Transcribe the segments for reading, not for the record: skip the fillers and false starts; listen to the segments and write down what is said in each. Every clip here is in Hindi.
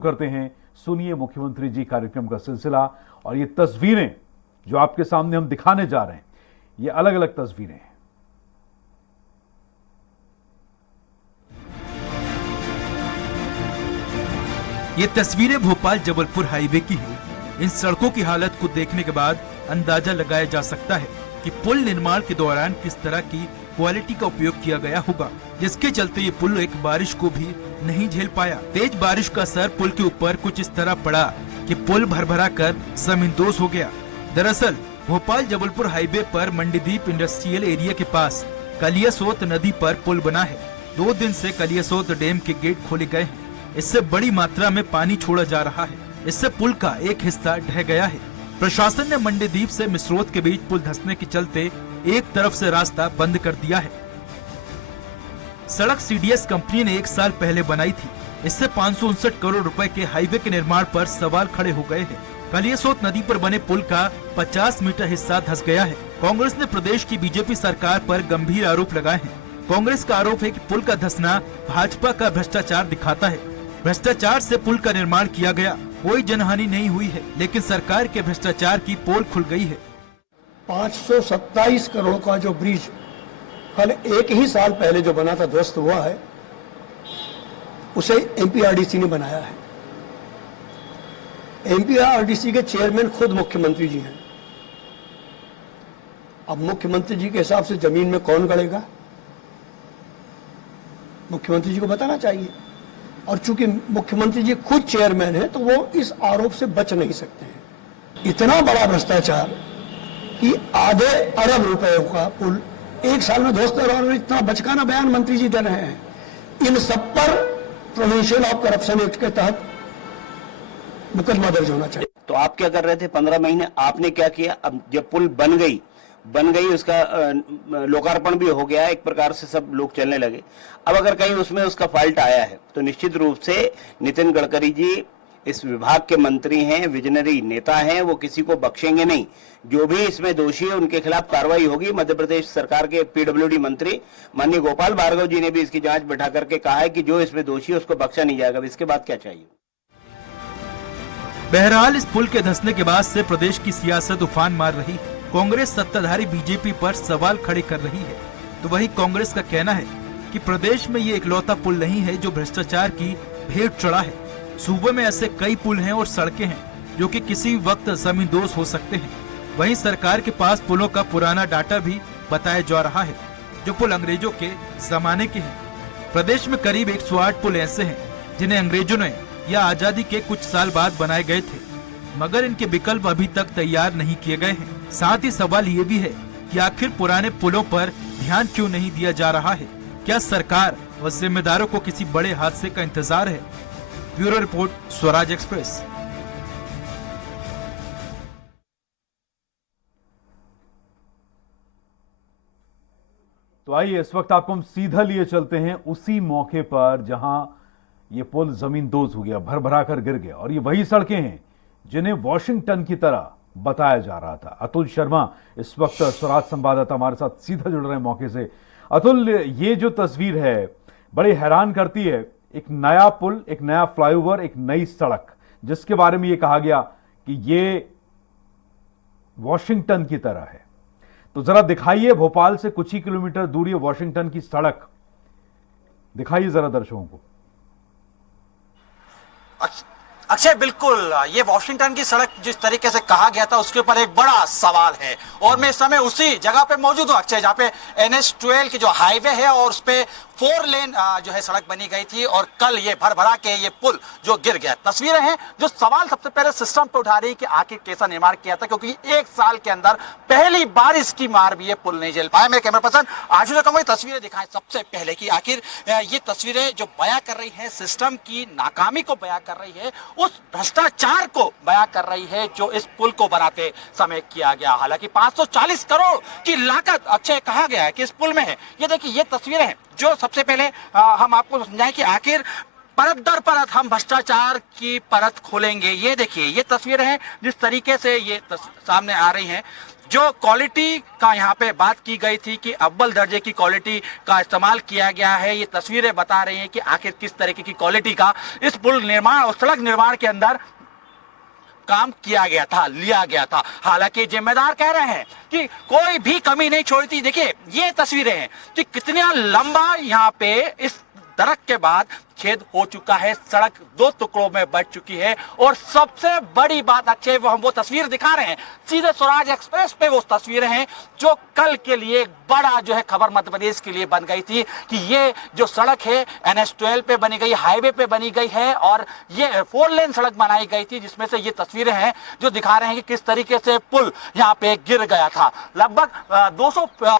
करते हैं, सुनिए मुख्यमंत्री जी कार्यक्रम का सिलसिला। और ये तस्वीरें जो आपके सामने हम दिखाने जा रहे हैं, ये अलग अलग तस्वीरें हैं। ये तस्वीरें भोपाल जबलपुर हाईवे की है। इन सड़कों की हालत को देखने के बाद अंदाजा लगाया जा सकता है कि पुल निर्माण के दौरान किस तरह की क्वालिटी का उपयोग किया गया होगा, जिसके चलते ये पुल एक बारिश को भी नहीं झेल पाया। तेज बारिश का असर पुल के ऊपर कुछ इस तरह पड़ा कि पुल भरभरा कर जमींदोज हो गया। दरअसल भोपाल जबलपुर हाईवे पर मंडीदीप इंडस्ट्रियल एरिया के पास कलियासोत नदी पर पुल बना है। 2 दिन से कलियासोत डैम के गेट खोले गए हैं। इससे बड़ी मात्रा में पानी छोड़ा जा रहा है। इससे पुल का एक हिस्सा ढह गया है। प्रशासन ने मंडीदीप से मिसरोद के बीच पुल धंसने के चलते एक तरफ से रास्ता बंद कर दिया है। सड़क सीडीएस कंपनी ने 1 साल पहले बनाई थी। इससे 559 करोड़ रुपए के हाईवे के निर्माण पर सवाल खड़े हो गए हैं। कलियासोत नदी पर बने पुल का 50 मीटर हिस्सा धंस गया है। कांग्रेस ने प्रदेश की बीजेपी सरकार पर गंभीर आरोप लगाए हैं। कांग्रेस का आरोप है कि पुल का धंसना भाजपा का भ्रष्टाचार दिखाता है। भ्रष्टाचार से पुल का निर्माण किया गया, कोई जनहानि नहीं हुई है, लेकिन सरकार के भ्रष्टाचार की पोल खुल गई है। 527 करोड़ का जो ब्रिज कल 1 ही साल पहले जो बना था, ध्वस्त हुआ है, उसे एमपीआरडीसी ने बनाया है। एमपीआरडीसी के चेयरमैन खुद मुख्यमंत्री जी हैं। अब मुख्यमंत्री जी के हिसाब से जमीन में कौन गड़ेगा, मुख्यमंत्री जी को बताना चाहिए। और चूंकि मुख्यमंत्री जी खुद चेयरमैन हैं, तो वो इस आरोप से बच नहीं सकते हैं। इतना बड़ा भ्रष्टाचार कि आधे अरब रुपयों का पुल 1 साल में ध्वस्त, और इतना बचकाना बयान मंत्री जी दे रहे हैं। इन सब पर प्रोविंशियल ऑफ करप्शन एक्ट के तहत मुकदमा दर्ज होना चाहिए। तो आप क्या कर रहे थे 15 महीने? आपने क्या किया? अब जब पुल बन गई, उसका लोकार्पण भी हो गया, एक प्रकार से सब लोग चलने लगे। अब अगर कहीं उसमें उसका फॉल्ट आया है, तो निश्चित रूप से नितिन गडकरी जी इस विभाग के मंत्री हैं, विजनरी नेता हैं, वो किसी को बख्शेंगे नहीं। जो भी इसमें दोषी है उनके खिलाफ कार्रवाई होगी। मध्य प्रदेश सरकार के पीडब्ल्यूडी मंत्री माननीय गोपाल भार्गव जी ने भी इसकी जांच बैठा करके कहा है कि जो इसमें दोषी है उसको बख्शा नहीं जाएगा। इसके बाद क्या चाहिए? बहरहाल इस पुल के धंसने के बाद से प्रदेश की सियासत उफान मार रही है। कांग्रेस सत्ताधारी बीजेपी पर सवाल खड़े कर रही है, तो वही कांग्रेस का कहना है कि प्रदेश में ये इकलौता पुल नहीं है जो भ्रष्टाचार की भेंट चढ़ा है। सूबे में ऐसे कई पुल हैं और सड़कें हैं जो कि किसी वक्त जमींदोज हो सकते हैं। वहीं सरकार के पास पुलों का पुराना डाटा भी बताया जा रहा है, जो पुल अंग्रेजों के जमाने के हैं। प्रदेश में करीब 108 पुल ऐसे हैं जिन्हें अंग्रेजों ने या आजादी के कुछ साल बाद बनाए गए थे, मगर इनके विकल्प अभी तक तैयार नहीं किए गए हैं। साथ ही सवाल ये भी है कि आखिर पुराने पुलों पर ध्यान क्यों नहीं दिया जा रहा है? क्या सरकार व जिम्मेदारों को किसी बड़े हादसे का इंतजार है? Bureau report, Swaraj express. तो आइए इस वक्त आपको हम सीधा लिए चलते हैं उसी मौके पर जहां ये पुल जमींदोज हो गया, भरभरा कर गिर गया। और ये वही सड़कें हैं जिन्हें वॉशिंगटन की तरह बताया जा रहा था। अतुल शर्मा इस वक्त स्वराज संवाददाता हमारे साथ सीधा जुड़ रहे हैं मौके से। अतुल, ये जो तस्वीर है बड़ी हैरान करती है। एक नया पुल, एक नया फ्लाईओवर, एक नई सड़क, जिसके बारे में ये कहा गया कि ये वॉशिंगटन की तरह है। तो जरा दिखाइए, भोपाल से कुछ ही किलोमीटर दूरी है वॉशिंगटन की सड़क, दिखाइए जरा दर्शकों को। अक्षय, बिल्कुल, ये वॉशिंगटन की सड़क जिस तरीके से कहा गया था उसके ऊपर एक बड़ा सवाल है। और मैं इस समय उसी जगह पे मौजूद हूँ अक्षय, जहाँ पे NH-12 की जो हाईवे है और उस पे 4 लेन जो है सड़क बनी गई थी, और कल ये भरभरा के ये पुल जो गिर गया। तस्वीरें हैं जो सवाल सबसे पहले सिस्टम पे उठा रही है कि आखिर कैसा निर्माण किया था, क्योंकि 1 साल के अंदर पहली बार इसकी मार भी ये पुल नहीं झेल पाया। मेरे कैमरा पर्सन आशु से कहूंगा तस्वीरें दिखाएं सबसे पहले कि आखिर ये तस्वीरें जो बयां कर रही है सिस्टम की नाकामी को बयां कर रही है, उस भ्रष्टाचार को बयां कर रही है जो इस पुल को बनाते समय किया गया। हालांकि 540 करोड़ की लागत अक्षय कहा गया है कि इस पुल में है। ये देखिए, ये तस्वीरें हैं जो सबसे पहले हम आपको समझाएं कि आखिर परत दर परत हम भ्रष्टाचार की परत खोलेंगे। ये देखिए, ये तस्वीरें हैं जिस तरीके से ये सामने आ रही हैं। जो क्वालिटी का यहाँ पे बात की गई थी कि अव्वल दर्जे की क्वालिटी का इस्तेमाल किया गया है, ये तस्वीरें बता रही हैं कि आखिर किस तरीके की क्वालिटी का इस पुल निर्माण और सड़क निर्माण के अंदर काम किया गया था, लिया गया था। हालांकि जिम्मेदार कह रहे हैं कि कोई भी कमी नहीं छोड़ी थी। देखिए ये तस्वीरें हैं कि कितना लंबा यहाँ पे इस दरक के बाद छेद हो चुका है, सड़क दो टुकड़ों में बंट चुकी है। और सबसे बड़ी बात अक्षय, वो हम वो तस्वीर दिखा रहे हैं सीधे स्वराज एक्सप्रेस पे, वो तस्वीरें हैं जो कल के लिए एक बड़ा जो है खबर मध्य प्रदेश के लिए बन गई थी कि ये जो सड़क है NH-12 पे बनी गई, हाईवे पे बनी गई है और ये 4 लेन सड़क बनाई गई थी, जिसमें से ये तस्वीरें हैं जो दिखा रहे हैं कि किस तरीके से पुल यहाँ पे गिर गया था। लगभग 200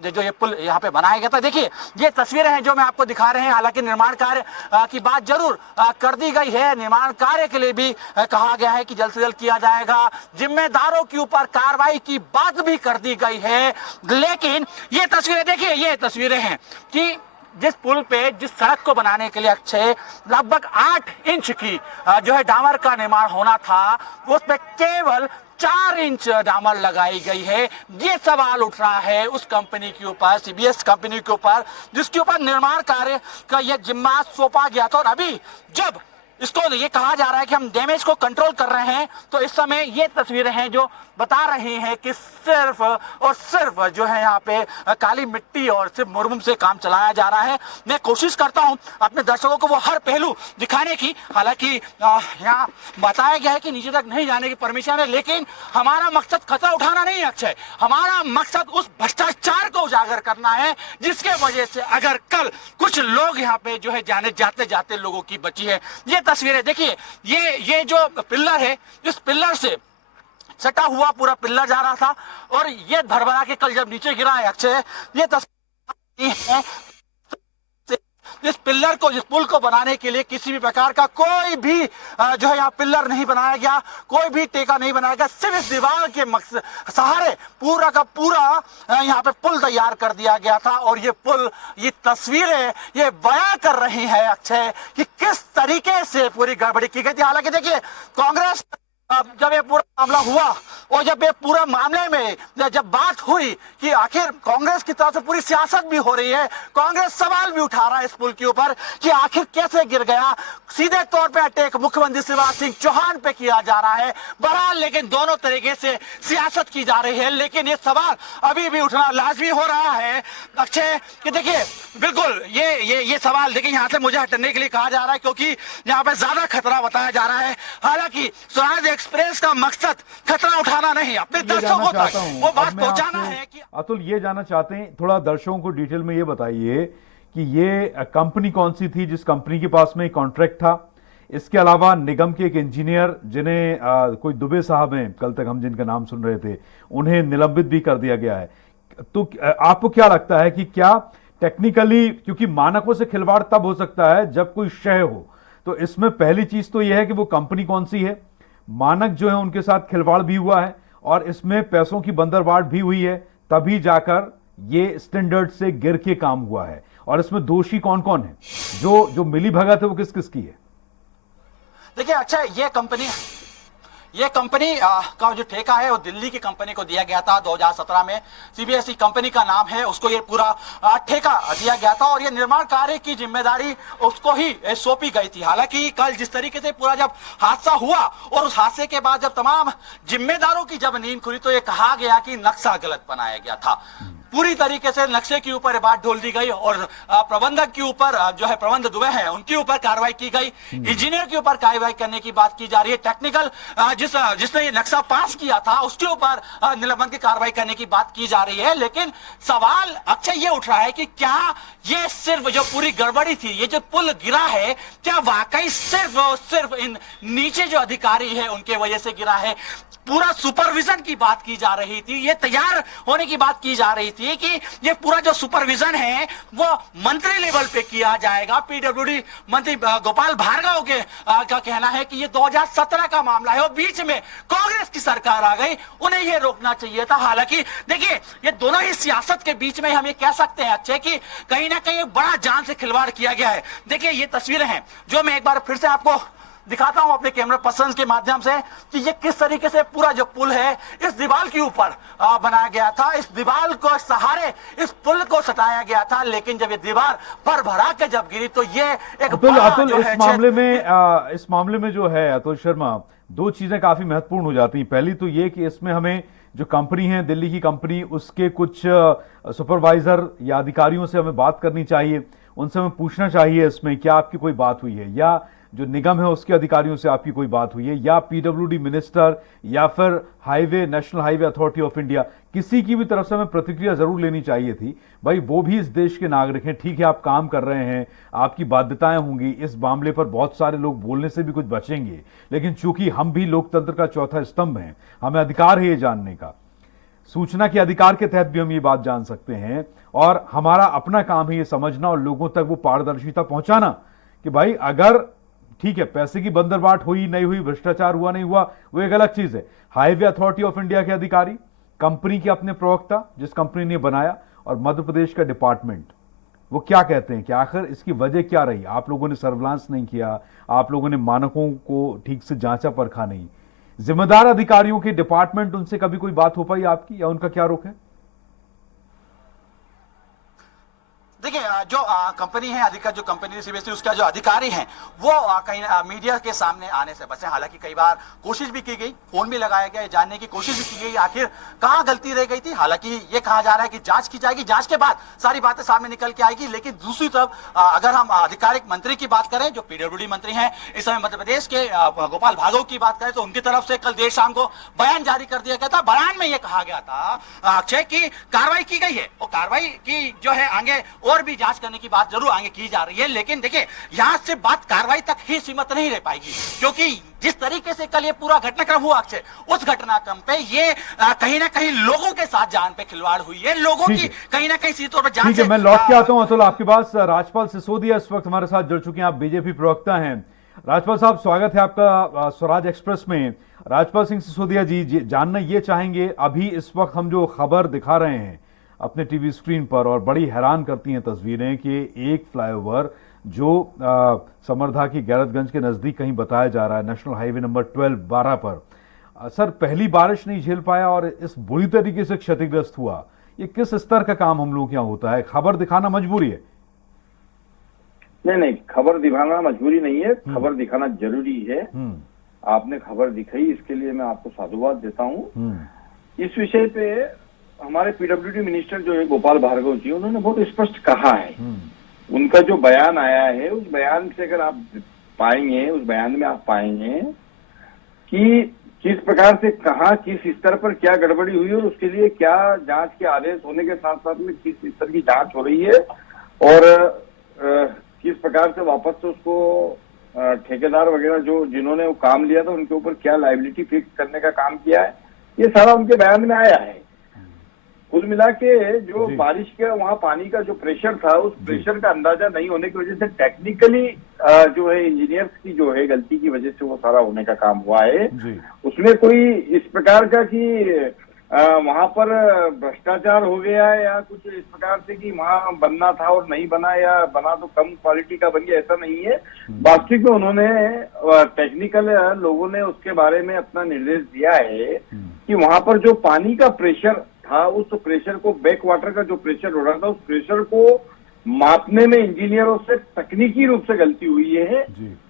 जो ये पुल यहाँ पे बनाया गया था। देखिए ये तस्वीरें हैं जो मैं आपको दिखा रहे हैं। हालांकि निर्माण कार्य की बात जरूर कर दी गई है, निर्माण कार्य के लिए भी कहा गया है कि जल्द से जल्द किया जाएगा, जिम्मेदारों के ऊपर कार्रवाई की बात भी कर दी गई है। लेकिन ये तस्वीरें देखिए, ये तस्वीरें हैं कि जिस पुल पे, जिस सड़क को बनाने के लिए अक्षय लगभग 8 इंच की जो है डामर का निर्माण होना था, उस पे केवल 4 इंच डामर लगाई गई है। ये सवाल उठ रहा है उस कंपनी के ऊपर, CBS कंपनी के ऊपर, जिसके ऊपर निर्माण कार्य का यह जिम्मा सौंपा गया था। और अभी जब इसको ये कहा जा रहा है कि हम डैमेज को कंट्रोल कर रहे हैं, तो इस समय ये तस्वीरें हैं जो बता रही हैं कि सिर्फ और सिर्फ जो है यहाँ पे काली मिट्टी और सिर्फ मुरमुम से काम चलाया जा रहा है। मैं कोशिश करता हूँ अपने दर्शकों को वो हर पहलू दिखाने की। हालांकि यहाँ बताया गया है कि नीचे तक नहीं जाने की परमिशन है, लेकिन हमारा मकसद खतरा उठाना नहीं है अक्षय, हमारा मकसद उस भ्रष्टाचार को उजागर करना है जिसके वजह से अगर कल कुछ लोग यहाँ पे जो है जाने जाते जाते लोगों की बची है। ये तस्वीरें देखिए, ये जो पिल्लर है, इस पिल्लर से सटा हुआ पूरा पिल्लर जा रहा था और ये भरभरा के कल जब नीचे गिरा है अक्षय, ये तस्वीर है इस पिल्लर को, इस पुल को बनाने के लिए किसी भी प्रकार का कोई भी जो है यहाँ पिल्लर नहीं बनाया गया, कोई भी टेका नहीं बनाया गया, सिर्फ इस दीवार के सहारे पूरा का पूरा यहाँ पे पुल तैयार कर दिया गया था। और ये पुल, ये तस्वीरें ये बयां कर रही है अक्षय कि किस तरीके से पूरी गड़बड़ी की गई थी। हालांकि देखिए कांग्रेस जब ये पूरा मामला हुआ और जब ये पूरा मामले में जब बात हुई कि आखिर कांग्रेस की तरफ से पूरी सियासत भी हो रही है, कांग्रेस सवाल भी उठा रहा है इस पुल के ऊपर कि आखिर कैसे गिर गया। सीधे तौर पे अटैक मुख्यमंत्री शिवराज सिंह चौहान पे किया जा रहा है। बहरहाल लेकिन दोनों तरीके से सियासत की जा रही है, लेकिन ये सवाल अभी भी उठना लाजमी हो रहा है अक्षय कि देखिए बिल्कुल ये सवाल देखिए यहाँ से मुझे हटने के लिए कहा जा रहा है क्योंकि यहाँ पे ज्यादा खतरा बताया जा रहा है। हालांकि स्वराज एक्सप्रेस का मकसद खतरा उठाना नहीं, अपने दर्शकों तक वो बात पहुंचाना है कि अतुल ये जानना चाहते हैं, थोड़ा दर्शकों को डिटेल में ये बताइए कि ये कंपनी कौन सी थी जिस कंपनी के पास में कॉन्ट्रैक्ट था। इसके अलावा निगम के एक इंजीनियर जिन्हें कोई दुबे साहब हैं, कल तक हम जिनका नाम सुन रहे थे, उन्हें निलंबित भी कर दिया गया है। तो आपको क्या लगता है कि क्या टेक्निकली, क्योंकि मानकों से खिलवाड़ तब हो सकता है जब कोई शय हो, तो इसमें पहली चीज तो यह है कि वो कंपनी कौन सी है, मानक जो है उनके साथ खिलवाड़ भी हुआ है और इसमें पैसों की बंदरबाट भी हुई है, तभी जाकर ये स्टैंडर्ड से गिर के काम हुआ है। और इसमें दोषी कौन कौन है, जो मिली भगत है वो किस किस की है। देखिए अच्छा, ये कंपनी का जो ठेका है वो दिल्ली की कंपनी को दिया गया था 2017 में। CBSE कंपनी का नाम है, उसको ये पूरा ठेका दिया गया था और ये निर्माण कार्य की जिम्मेदारी उसको ही सौंपी गई थी। हालांकि कल जिस तरीके से पूरा जब हादसा हुआ और उस हादसे के बाद जब तमाम जिम्मेदारों की जब नींद खुली तो ये कहा गया कि नक्शा गलत बनाया गया था। पूरी तरीके से नक्शे के ऊपर बात ढोल दी गई और प्रबंधक के ऊपर जो है प्रबंध दुबे हैं उनके ऊपर कार्रवाई की गई, इंजीनियर के ऊपर कार्रवाई करने की बात की जा रही है, टेक्निकल जिसने ये नक्शा पास किया था उसके ऊपर निलंबन की कार्रवाई करने की बात की जा रही है। लेकिन सवाल अक्षय ये उठ रहा है कि क्या ये सिर्फ जो पूरी गड़बड़ी थी, ये जो पुल गिरा है, क्या वाकई सिर्फ इन नीचे जो अधिकारी है उनके वजह से गिरा है। पूरा सुपरविजन की बात की जा रही थी, ये तैयार होने की बात की जा रही थी कि ये पूरा जो सुपरविजन है वो मंत्री लेवल पे किया जाएगा। PWD मंत्री गोपाल भार्गव के का कहना है कि ये 2017 का मामला है और बीच में कांग्रेस की सरकार आ गई, उन्हें ये रोकना चाहिए था। हालांकि देखिए ये दोनों ही सियासत के बीच में हम ये कह सकते हैं अच्छे कि कहीं ना कहीं बड़ा जान से खिलवाड़ किया गया है। देखिए ये तस्वीरें हैं जो मैं एक बार फिर से आपको दिखाता हूं अपने कैमरा पर्सन के माध्यम से कि ये किस तरीके से पूरा जो पुल है इस दीवार के ऊपर बनाया गया था। इस दीवार को सहारे इस पुल को सटाया गया था, लेकिन जब ये दीवार भर भरा के जब गिरी तो ये एक अतुल इस मामले में जो है अतुल शर्मा, दो चीजें काफी महत्वपूर्ण हो जाती हैं। पहली तो ये कि इसमें हमें जो कंपनी है, दिल्ली की कंपनी, उसके कुछ सुपरवाइजर या अधिकारियों से हमें बात करनी चाहिए, उनसे हमें पूछना चाहिए इसमें क्या आपकी कोई बात हुई है, या जो निगम है उसके अधिकारियों से आपकी कोई बात हुई है, या पीडब्ल्यूडी मिनिस्टर या फिर national highway authority of India, किसी की भी तरफ से हमें प्रतिक्रिया जरूर लेनी चाहिए थी। भाई वो भी इस देश के नागरिक हैं, ठीक है आप काम कर रहे हैं, आपकी बाध्यताएं होंगी, इस मामले पर बहुत सारे लोग बोलने से भी कुछ बचेंगे, लेकिन चूंकि हम भी लोकतंत्र का चौथा स्तंभ हैं, हमें अधिकार है ये जानने का, सूचना के अधिकार के तहत भी हम ये बात जान सकते हैं, और हमारा अपना काम है ये समझना और लोगों तक वो पारदर्शिता पहुंचाना कि भाई अगर ठीक है पैसे की बंदरबाट हुई नहीं हुई, भ्रष्टाचार हुआ नहीं हुआ, वो एक अलग चीज है। हाईवे अथॉरिटी ऑफ इंडिया के अधिकारी, कंपनी के अपने प्रवक्ता जिस कंपनी ने बनाया, और मध्य प्रदेश का डिपार्टमेंट, वो क्या कहते हैं कि आखिर इसकी वजह क्या रही? आप लोगों ने सर्विलांस नहीं किया, आप लोगों ने मानकों को ठीक से जांचा परखा नहीं, जिम्मेदार अधिकारियों के डिपार्टमेंट, उनसे कभी कोई बात हो पाई आपकी, या उनका क्या रुख है? देखिए जो कंपनी है अधिकारी, जो कंपनी सीबीएसई उसका जो अधिकारी हैं वो कहीं मीडिया के सामने आने से बचे। हालांकि कई बार कोशिश भी की गई, फोन भी लगाया गया, जानने की कोशिश भी की गई आखिर कहां गलती रह गई थी। हालांकि ये कहा जा रहा है कि जांच की जाएगी, जांच के बाद सारी बातें सामने निकल के आएगी। लेकिन दूसरी तरफ अगर हम आधिकारिक मंत्री की बात करें, जो पीडब्ल्यूडी मंत्री हैं इस समय मध्य प्रदेश के, गोपाल भार्गव की बात करें, तो उनकी तरफ से कल देर शाम को बयान जारी कर दिया गया था। बयान में यह कहा गया था अक्षय की कार्रवाई की गई है, और कार्रवाई की जो है आगे और भी जांच करने की बात जरूर आगे की जा रही है। लेकिन देखिए यहां से बात कार्रवाई तक ही सीमित नहीं रह पाएगी, क्योंकि जिस तरीके से कल ये पूरा घटनाक्रम हुआ अक्षय, उस घटनाक्रम पे ये कहीं ना कहीं लोगों के साथ जान पे खिलवाड़ हुई है, लोगों की कहीं ना कहीं सीधे तौर पर जान। ठीक है, मैं लौट के आता हूं अतुल आपके पास। राजपाल सिसोदिया इस वक्त हमारे साथ जुड़ चुके हैं, आप बीजेपी प्रवक्ता हैं। राजपाल साहब, स्वागत है आपका स्वराज एक्सप्रेस में। राजपाल सिंह सिसोदिया जी, जानना ये चाहेंगे, अभी इस वक्त हम जो खबर दिखा रहे हैं अपने टीवी स्क्रीन पर, और बड़ी हैरान करती हैं तस्वीरें कि एक फ्लाईओवर जो समर्धा की गैरतगंज के नजदीक कहीं बताया जा रहा है, नेशनल हाईवे नंबर 12 पर, सर पहली बारिश नहीं झेल पाया और इस बुरी तरीके से क्षतिग्रस्त हुआ। ये किस स्तर का काम हम लोगों के यहाँ होता है? खबर दिखाना मजबूरी है? नहीं, खबर दिखाना मजबूरी नहीं है, खबर दिखाना जरूरी है। आपने खबर दिखाई, इसके लिए मैं आपको साधुवाद देता हूँ। इस विषय पे हमारे पीडब्ल्यूडी मिनिस्टर जो है गोपाल भार्गव जी, उन्होंने बहुत स्पष्ट कहा है। उनका जो बयान आया है, उस बयान से अगर आप पाएंगे, उस बयान में आप पाएंगे कि किस प्रकार से कहा, किस स्तर पर क्या गड़बड़ी हुई और उसके लिए क्या जांच के आदेश होने के साथ साथ में किस स्तर की जांच हो रही है, और किस प्रकार से वापस से उसको ठेकेदार वगैरह जो जिन्होंने वो काम लिया था उनके ऊपर क्या लायबिलिटी फिक्स करने का काम किया है, ये सारा उनके बयान में आया है। कुल मिला के जो बारिश के वहाँ पानी का जो प्रेशर था, उस प्रेशर का अंदाजा नहीं होने की वजह से टेक्निकली जो है इंजीनियर्स की जो है गलती की वजह से वो सारा होने का काम हुआ है। उसमें कोई इस प्रकार का कि वहां पर भ्रष्टाचार हो गया है या कुछ इस प्रकार से कि वहां बनना था और नहीं बना, या बना तो कम क्वालिटी का बन गया, ऐसा नहीं है। वास्तविक में उन्होंने टेक्निकल लोगों ने उसके बारे में अपना निर्देश दिया है कि वहां पर जो पानी का प्रेशर था, उस प्रेशर को, बैक वाटर का जो प्रेशर हो रहा था, उस प्रेशर को मापने में इंजीनियरों से तकनीकी रूप से गलती हुई है,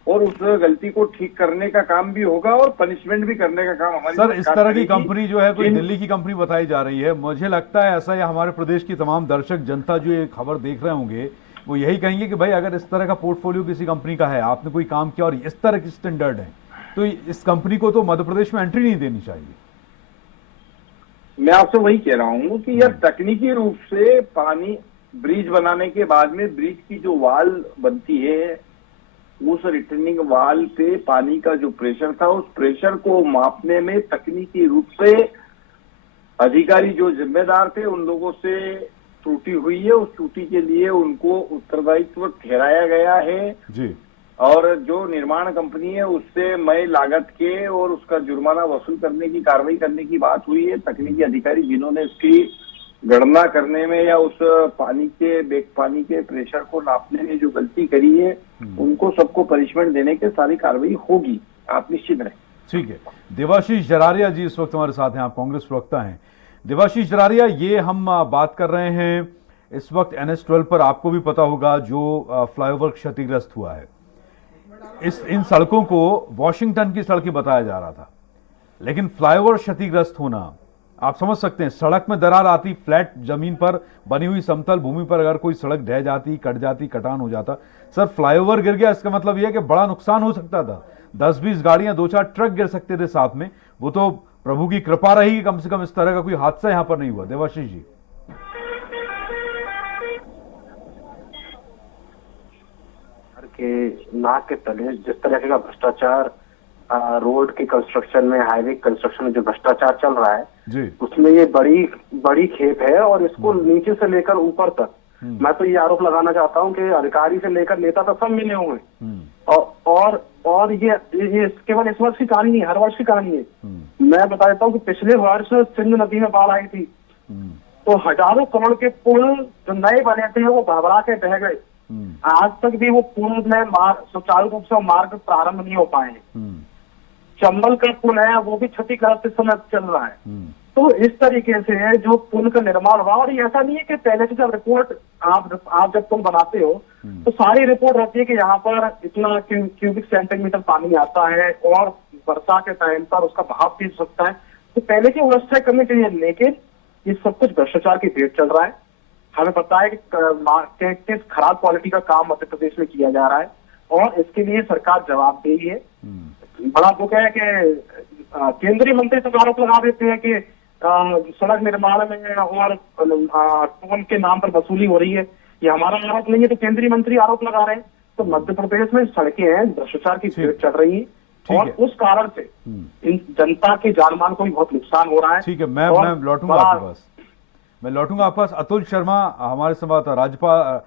और उस गलती को ठीक करने का काम भी होगा और पनिशमेंट भी करने का काम हमारी सर। इस तरह की कंपनी जो है कोई दिल्ली की कंपनी बताई जा रही है, मुझे लगता है ऐसा, या हमारे प्रदेश की तमाम दर्शक जनता जो ये खबर देख रहे होंगे वो यही कहेंगे कि भाई अगर इस तरह का पोर्टफोलियो किसी कंपनी का है, आपने कोई काम किया और इस तरह की स्टैंडर्ड है, तो इस कंपनी को तो मध्य प्रदेश में एंट्री नहीं देनी चाहिए। मैं आपसे वही कह रहा हूँ कि यह तकनीकी रूप से पानी ब्रिज बनाने के बाद में ब्रिज की जो वाल बनती है, उस रिटर्निंग वाल पे पानी का जो प्रेशर था, उस प्रेशर को मापने में तकनीकी रूप से अधिकारी जो जिम्मेदार थे उन लोगों से त्रुटि हुई है। उस त्रुटि के लिए उनको उत्तरदायित्व ठहराया गया है जी। और जो निर्माण कंपनी है उससे मई लागत के और उसका जुर्माना वसूल करने की कार्रवाई करने की बात हुई है। तकनीकी अधिकारी जिन्होंने इसकी गणना करने में या उस पानी के प्रेशर को नापने में जो गलती करी है उनको सबको पनिशमेंट देने के सारी कार्रवाई होगी, आप निश्चित रहें। ठीक है। देवाशीष जरारिया जी इस वक्त हमारे साथ हैं, आप कांग्रेस प्रवक्ता हैं। देवाशीष जरारिया, ये हम बात कर रहे हैं इस वक्त NH-12 पर, आपको भी पता होगा जो फ्लाईओवर क्षतिग्रस्त हुआ है, इन सड़कों को वॉशिंगटन की सड़कें बताया जा रहा था, लेकिन फ्लाईओवर क्षतिग्रस्त होना आप समझ सकते हैं। सड़क में दरार आती, फ्लैट जमीन पर बनी हुई समतल भूमि पर अगर कोई सड़क ढह जाती, कट जाती, कटान हो जाता, सर फ्लाईओवर गिर गया, इसका मतलब यह है कि बड़ा नुकसान हो सकता था। 10-20 गाड़ियां, 2-4 ट्रक गिर सकते थे साथ में। वो तो प्रभु की कृपा रही कि कम से कम इस तरह का कोई हादसा यहां पर नहीं हुआ। देवाशीष जी, के नाक के तले जिस तरह का भ्रष्टाचार रोड के कंस्ट्रक्शन में, हाईवे कंस्ट्रक्शन में जो भ्रष्टाचार चल रहा है जी, उसमें ये बड़ी खेप है और इसको नीचे से लेकर ऊपर तक मैं तो ये आरोप लगाना चाहता हूं कि अधिकारी से लेकर नेता तक सब मिले हुए हैं। और ये केवल इस वर्ष की कहानी नहीं, हर वर्ष की कहानी है। मैं बता देता हूँ कि पिछले वर्ष सिंध नदी में बाढ़ आई थी, तो हजारों करोड़ के पुल जो नए बने थे वो भरभरा के बह गए। आज तक भी वो पुल में सुचारू रूप से मार्ग प्रारंभ नहीं हो पाए। चंबल का पुल है वो भी क्षतिग्रस्त इस समय चल रहा है। तो इस तरीके से जो पुल का निर्माण हुआ, और ये ऐसा नहीं है कि पहले से जब रिपोर्ट आप जब पुल बनाते हो तो सारी रिपोर्ट रहती है कि यहाँ पर इतना क्यूबिक सेंटीमीटर पानी आता है और वर्षा के टाइम पर उसका बहाव तेज हो सकता है, तो पहले की व्यवस्था करनी चाहिए। लेकिन ये सब कुछ भ्रष्टाचार की भेंट चल रहा है। हमें पता है कि किस खराब क्वालिटी का काम मध्य प्रदेश में किया जा रहा है और इसके लिए सरकार जवाबदेही है। बड़ा दुख है कि केंद्रीय मंत्री तो आरोप लगा देते हैं कि सड़क निर्माण में और टोल के नाम पर वसूली हो रही है। ये हमारा आरोप नहीं है, तो केंद्रीय मंत्री आरोप लगा रहे हैं। तो मध्य प्रदेश में सड़कें हैं, भ्रष्टाचार की भेंट चल रही है और उस कारण से इन जनता के जान माल को भी बहुत नुकसान हो रहा है। ठीक है, मैं लौटूंगा आपके पास, आपके पास। अतुल शर्मा हमारे संवाददाता,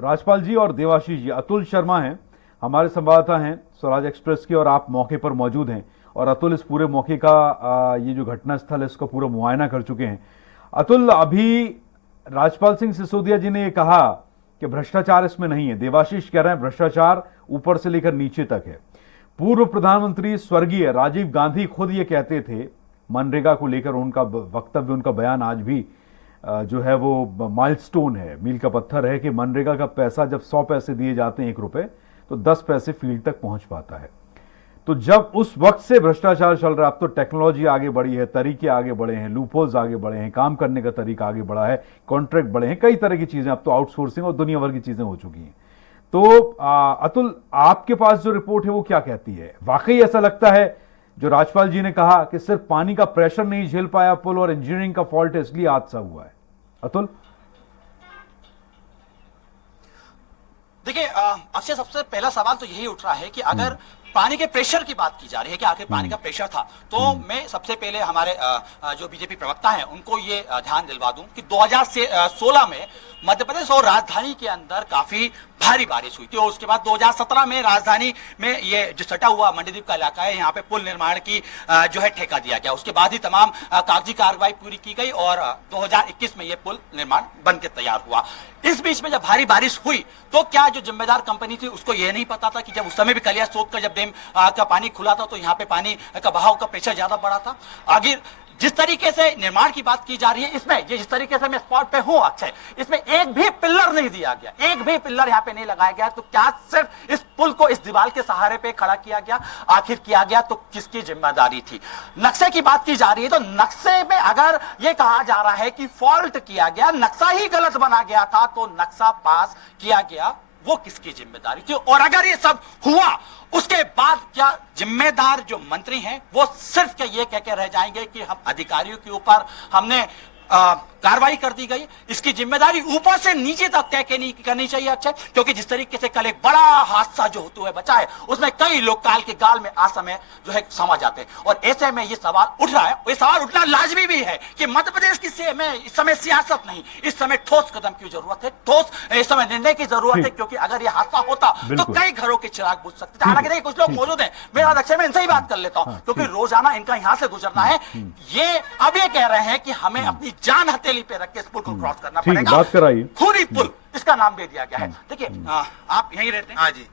राजपाल जी और देवाशीष जी, अतुल शर्मा हैं हमारे संवाददाता हैं स्वराज एक्सप्रेस के, और आप मौके पर मौजूद हैं। और अतुल इस पूरे मौके का ये जो घटना स्थल है इसका पूरा मुआयना कर चुके हैं। अतुल, अभी राजपाल सिंह सिसोदिया जी ने ये कहा कि भ्रष्टाचार इसमें नहीं है, देवाशीष कह रहे हैं भ्रष्टाचार ऊपर से लेकर नीचे तक है। पूर्व प्रधानमंत्री स्वर्गीय राजीव गांधी खुद ये कहते थे, मनरेगा को लेकर उनका वक्तव्य, उनका बयान आज भी जो है वो माइलस्टोन है, मील का पत्थर है कि मनरेगा का पैसा जब 100 पैसे दिए जाते हैं 1 रुपए, तो 10 पैसे फील्ड तक पहुंच पाता है। तो जब उस वक्त से भ्रष्टाचार चल रहा है, अब तो टेक्नोलॉजी आगे बढ़ी है, तरीके आगे बढ़े हैं, लूपहोल्स आगे बढ़े हैं, काम करने का तरीका आगे बढ़ा है, कॉन्ट्रैक्ट बढ़े हैं, कई तरह की चीजें, अब तो आउटसोर्सिंग और दुनिया भर की चीजें हो चुकी हैं। तो अतुल, आपके पास जो रिपोर्ट है वो क्या कहती है? वाकई ऐसा लगता है जो राजपाल जी ने कहा कि सिर्फ पानी का प्रेशर नहीं झेल पाया पुल और इंजीनियरिंग का फॉल्ट है इसलिए हादसा हुआ है? अतुल, देखिए अक्षय, सबसे पहला सवाल तो यही उठ रहा है कि अगर पानी के प्रेशर की बात की जा रही है कि आखिर पानी का प्रेशर था, तो मैं सबसे पहले हमारे जो बीजेपी प्रवक्ता हैं उनको ये ध्यान दिलवा दूं कि 2016 में मध्य प्रदेश और राजधानी के अंदर काफी भारी बारिश हुई थी और उसके बाद 2017 में राजधानी में ये जो सटा हुआ मंडीदीप का इलाका है, यहाँ पे पुल निर्माण की जो है ठेका दिया गया। उसके बाद ही तमाम कागजी कार्रवाई पूरी की गई और 2021 में ये पुल निर्माण बन के तैयार हुआ। इस बीच में जब भारी बारिश हुई तो क्या जो जिम्मेदार कंपनी थी उसको ये नहीं पता था कि जब उस समय भी कलिया सोच कर जब डैम का पानी खुला था तो यहाँ पे पानी का बहाव का प्रेशर ज्यादा बढ़ा था? आगे जिस तरीके से निर्माण की बात की जा रही है, इसमें ये जिस तरीके से मैं स्पॉट पे हूं अक्षय, इसमें एक भी पिलर नहीं दिया गया, एक भी पिलर यहाँ पे नहीं लगाया गया। तो क्या सिर्फ इस पुल को इस दीवार के सहारे पे खड़ा किया गया? आखिर किया गया तो किसकी जिम्मेदारी थी? नक्शे की बात की जा रही है तो नक्शे में अगर ये कहा जा रहा है कि फॉल्ट किया गया, नक्शा ही गलत बना गया था, तो नक्शा पास किया गया वो किसकी जिम्मेदारी थी? और अगर ये सब हुआ उसके बाद क्या जिम्मेदार जो मंत्री हैं वो सिर्फ क्या ये कह के रह जाएंगे कि हम अधिकारियों के ऊपर हमने कार्रवाई कर दी गई? इसकी जिम्मेदारी ऊपर से नीचे तक तय करनी चाहिए अक्षय, क्योंकि जिस तरीके से कल एक बड़ा हादसा जो होते हुए बचा है उसमें कई लोग काल के गाल में असमय जो है समा जाते हैं। और ऐसे में ये सवाल उठ रहा है, ये सवाल उठना लाजमी भी है कि मध्य प्रदेश की में इस समय सियासत नहीं, इस समय ठोस कदम की जरूरत है, ठोस इस समय निर्णय की जरूरत है, क्योंकि अगर ये हादसा होता तो कई घरों के चिराग बुझ सकते थे। हालांकि कुछ लोग मौजूद हैं, मेरा अक्षय मैं इनसे ही बात कर लेता हूं क्योंकि रोजाना इनका यहां से गुजरना है। ये अब ये कह रहे हैं कि हमें अपनी जान हथेली पे रख के इस पुल को क्रॉस करना ठीक है, पड़ेगा। बात कराइए। खूनी पुल इसका नाम दे दिया गया है। देखिए आप यहीं रहते हैं? हाँ जी।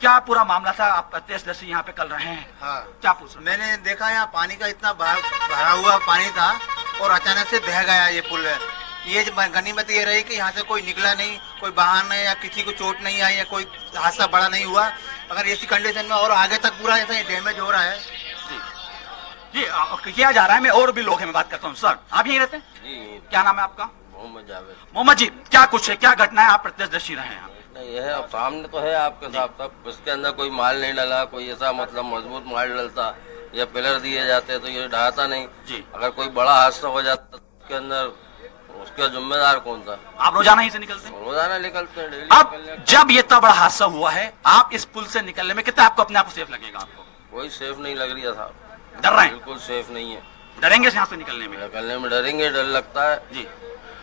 क्या पूरा मामला था? आप प्रत्यक्षदर्शी यहाँ पे कल रहे हैं, हाँ, क्या पूछ रहे हैं? मैंने देखा यहाँ पानी का इतना भरा हुआ पानी था और अचानक से बह गया ये पुल है। ये गनीमत ये रही कि यहाँ से कोई निकला नहीं, कोई बाहर नहीं, या किसी को चोट नहीं आई, या कोई हादसा बड़ा नहीं हुआ। अगर ऐसी कंडीशन में और आगे तक पूरा ऐसा ही डैमेज हो रहा है। जी किया जा रहा है। मैं और भी लोग हैं, मैं बात करता हूँ। सर आप यहीं रहते हैं? जी, क्या नाम है आपका? मोहम्मद जावेद। मोहम्मद जी, क्या कुछ है, क्या घटना है? आप प्रत्यक्षदर्शी रहे हैं। नहीं, यह अब सामने तो है आपके साथ सब। उसके अंदर कोई माल नहीं डला, कोई ऐसा मतलब मजबूत माल डलता या पिलर दिए जाते तो ये ढहाता नहीं जी। अगर कोई बड़ा हादसा हो जाता उसके अंदर उसका जिम्मेदार कौन था? आप रोजाना ही से निकलते हैं? रोजाना निकलते हैं, डेली अब निकलने का। जब ये इतना बड़ा हादसा हुआ है, आप इस पुल से निकलने में कितना आपको अपने आप को सेफ लगेगा? आपको कोई सेफ नहीं लग रही है साहब, डर रहे हैं? बिल्कुल सेफ नहीं है। डरेंगे यहाँ से निकलने में? निकलने में डरेंगे, डर लगता है जी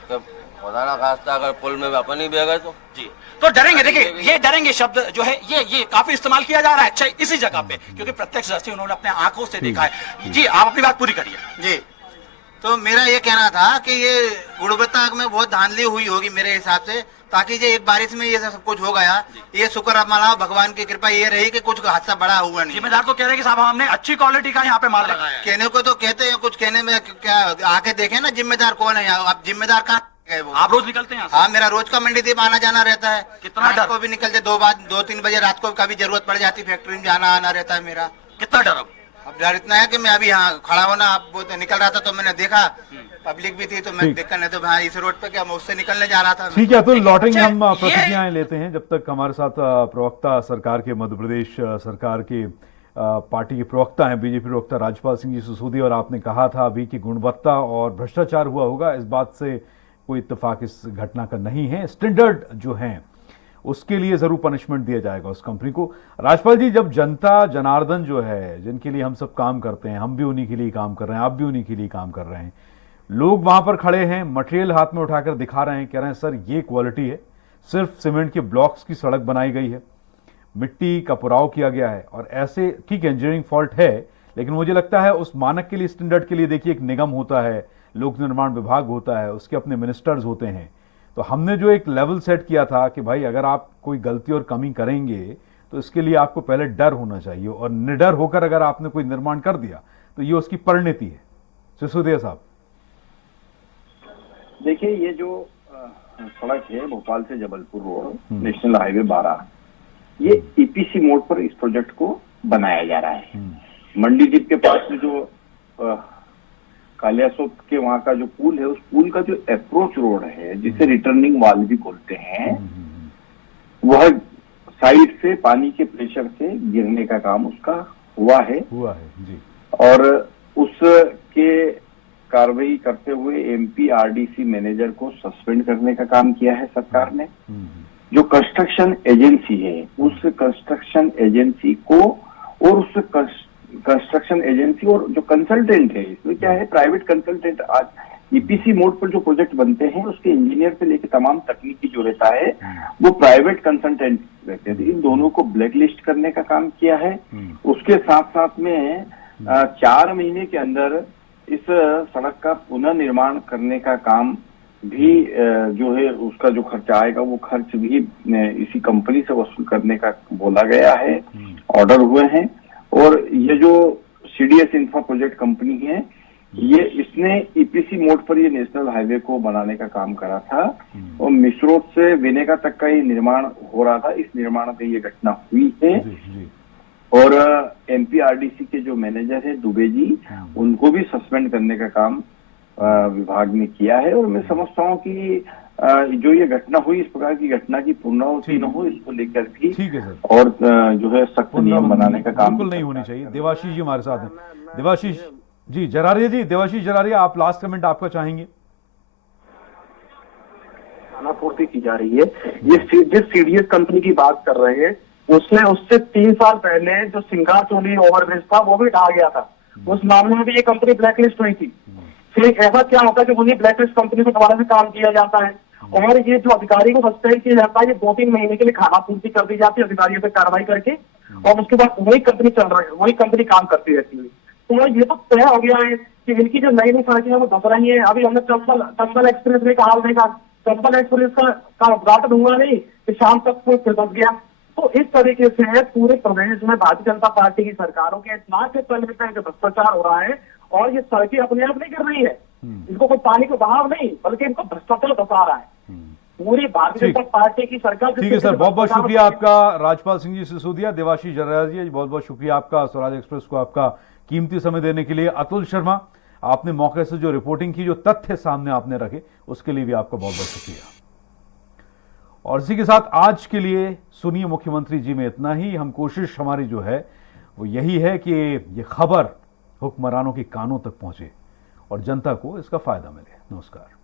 कि खुदा ना खास्ता अगर पुल में अपन ही बह गए तो। जी, तो डरेंगे। देखिए ये डरेंगे शब्द जो है ये काफी इस्तेमाल किया जा रहा है। अच्छा, इसी जगह पे, क्योंकि प्रत्यक्षदर्शी उन्होंने अपने आंखों से देखा है। जी आप अपनी बात पूरी करिए। जी, तो मेरा ये कहना था कि ये गुणवत्ता में बहुत धांधली हुई होगी मेरे हिसाब से, ताकि ये एक बारिश में ये सब कुछ हो गया। ये शुक्र अब मनाओ, भगवान की कृपा ये रही कि कुछ हादसा बड़ा हुआ नहीं। जिम्मेदार तो कह रहे हैं कि साहब हमने अच्छी क्वालिटी का यहाँ पे माल लगाया है। कहने को तो कहते हैं, कुछ कहने में क्या, आके देखे ना जिम्मेदार कौन है यहाँ। अब जिम्मेदार कहाँ है वो? आप रोज निकलते हैं यहाँ से? हाँ, मेरा रोज का मंडी द्वीप आना जाना रहता है। कितना रात डर? को भी निकलते 2-3 बजे रात को कभी जरूरत पड़ जाती, फैक्ट्री में जाना आना रहता है मेरा। कितना डर? अब डर इतना है कि मैं अभी यहाँ खड़ा होना, आप वो तो निकल रहा था तो मैंने देखा पब्लिक भी थी तो मैं देखकर, नहीं तो भाई इस रोड पे क्या मैं उससे निकलने जा रहा था। ठीक है, तो लौटेंगे हम ये- प्रतिक्रियाएं लेते हैं। जब तक हमारे साथ प्रवक्ता सरकार के, मध्य प्रदेश सरकार के पार्टी के प्रवक्ता हैं, बीजेपी प्रवक्ता राजपाल सिंह जी सिसोदिया, और आपने कहा था अभी कि गुणवत्ता और भ्रष्टाचार हुआ होगा, इस बात से कोई इत्तेफाक इस घटना का नहीं है। स्टैंडर्ड जो हैं उसके लिए जरूर पनिशमेंट दिया जाएगा उस कंपनी को। राजपाल जी, जब जनता जनार्दन जो है, जिनके लिए हम सब काम करते हैं, हम भी उन्हीं के लिए काम कर रहे हैं, आप भी उन्हीं के लिए काम कर रहे हैं, लोग वहां पर खड़े हैं, मटेरियल हाथ में उठाकर दिखा रहे हैं, कह रहे हैं सर ये क्वालिटी है, सिर्फ सीमेंट के ब्लॉक्स की सड़क बनाई गई है, मिट्टी का पुराव किया गया है, और ऐसे, ठीक है इंजीनियरिंग फॉल्ट है, लेकिन मुझे लगता है उस मानक के लिए, स्टैंडर्ड के लिए, देखिए एक निगम होता है, लोक निर्माण विभाग होता है, उसके अपने मिनिस्टर्स होते हैं। तो हमने जो एक लेवल सेट किया था कि भाई अगर आप कोई गलती और कमी करेंगे तो इसके लिए आपको पहले डर होना चाहिए, और निडर होकर अगर आपने कोई निर्माण कर दिया तो ये उसकी परिणति है। सिसोदिया साहब, देखिए, ये जो सड़क है भोपाल से जबलपुर रोड, नेशनल हाईवे 12, ये ईपीसी मोड पर इस प्रोजेक्ट को बनाया जा रहा है। मंडी द्वीप के पास में जो कालियासोत के वहां का जो पुल है, उस पुल का जो अप्रोच रोड है, जिसे रिटर्निंग वाल भी बोलते हैं, वह साइड से पानी के प्रेशर से गिरने का काम उसका हुआ है जी। और उसके कार्रवाई करते हुए एमपीआरडीसी मैनेजर को सस्पेंड करने का काम किया है सरकार ने। जो कंस्ट्रक्शन एजेंसी है, उस कंस्ट्रक्शन एजेंसी को, और उस कंस्ट्रक्शन एजेंसी और जो कंसल्टेंट है, इसमें क्या है, प्राइवेट कंसल्टेंट, आज ईपीसी मोड पर जो प्रोजेक्ट बनते हैं उसके इंजीनियर से लेकर तमाम तकनीकी जो रहता है वो प्राइवेट कंसल्टेंट रहते हैं। इन दोनों को ब्लैक लिस्ट करने का काम किया है। उसके साथ साथ में 4 महीने के अंदर इस सड़क का पुनर्निर्माण करने का काम भी जो है, उसका जो खर्चा आएगा वो खर्च भी इसी कंपनी से वसूल करने का बोला गया है, ऑर्डर हुए हैं। और ये जो सीडीएस इंफ्रा प्रोजेक्ट कंपनी है, ये इसने ईपीसी मोड पर ये नेशनल हाईवे को बनाने का काम करा था, और मिसरोड से विनेगा तक का ये निर्माण हो रहा था। इस निर्माण में ये घटना हुई है। और एमपीआरडीसी के जो मैनेजर है दुबे जी, उनको भी सस्पेंड करने का काम विभाग ने किया है। और मैं समझता हूँ कि जो ये घटना हुई, इस प्रकार की घटना की पुनरावृत्ति न हो, इसको लेकर भी ठीक है सर, और जो है सख्त नियम बनाने का काम बिल्कुल नहीं होनी चाहिए। देवाशीष जी हमारे साथ हैं। देवाशीष जी, जरारिया जी, देवाशीष जरारिया, आप लास्ट कमेंट आपका चाहेंगे? पूर्ति की जा रही है। ये जिस सीडीएस कंपनी की बात कर रहे हैं, उसने उससे 3 साल पहले जो सिंगार चोली ओवरब्रिज था वो भी ढा गया था। उस मामले में भी ये कंपनी ब्लैकलिस्ट हुई थी। फिर ऐसा क्या होता है कि उन्हीं ब्लैकलिस्ट कंपनी से दोबारा से काम किया जाता है, और ये जो अधिकारी को सस्पेंड किया जाता है, ये 2-3 महीने के लिए खाना पूर्ति कर दी जाती है अधिकारियों पर कार्रवाई करके, और उसके बाद वही कंपनी चल रही है, वही कंपनी काम करती रहती है। तो ये तो तय हो गया है कि इनकी जो नई नई सड़कें हैं वो धस रही हैं। अभी हमने चंबल एक्सप्रेस वे का हाल देखा, चंबल एक्सप्रेस का उद्घाटन हुआ नहीं कि शाम तक कोई फिर धस गया। तो इस तरीके से पूरे प्रदेश में भारतीय जनता पार्टी की सरकारों के इतना से चलते हैं कि भ्रष्टाचार हो रहा है, और ये सड़कें अपने आप नहीं गिर रही है, इनको कोई पानी का बहाव नहीं, बल्कि इनको भ्रष्टाचार बता रहा है पूरी भारतीय जनता पार्टी की सरकार। ठीक है सर, बहुत बहुत शुक्रिया आपका राजपाल सिंह जी सिसोदिया, देवाशीष जरयाल जी, बहुत बहुत शुक्रिया आपका स्वराज एक्सप्रेस को आपका कीमती समय देने के लिए। अतुल शर्मा, आपने मौके से जो रिपोर्टिंग की, जो तथ्य सामने आपने रखे, उसके लिए भी आपका बहुत बहुत शुक्रिया। और इसी के साथ आज के लिए सुनिए मुख्यमंत्री जी में इतना ही। हम कोशिश हमारी जो है वो यही है कि ये खबर हुक्मरानों के कानों तक पहुंचे और जनता को इसका फायदा मिले। नमस्कार।